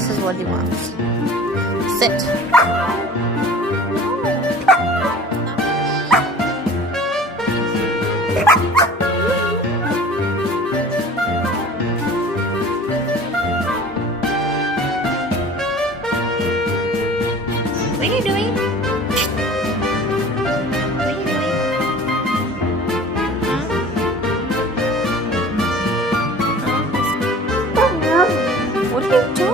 this is what he wants. Sit. What are you doing? What are you doing? Huh? What are you doing?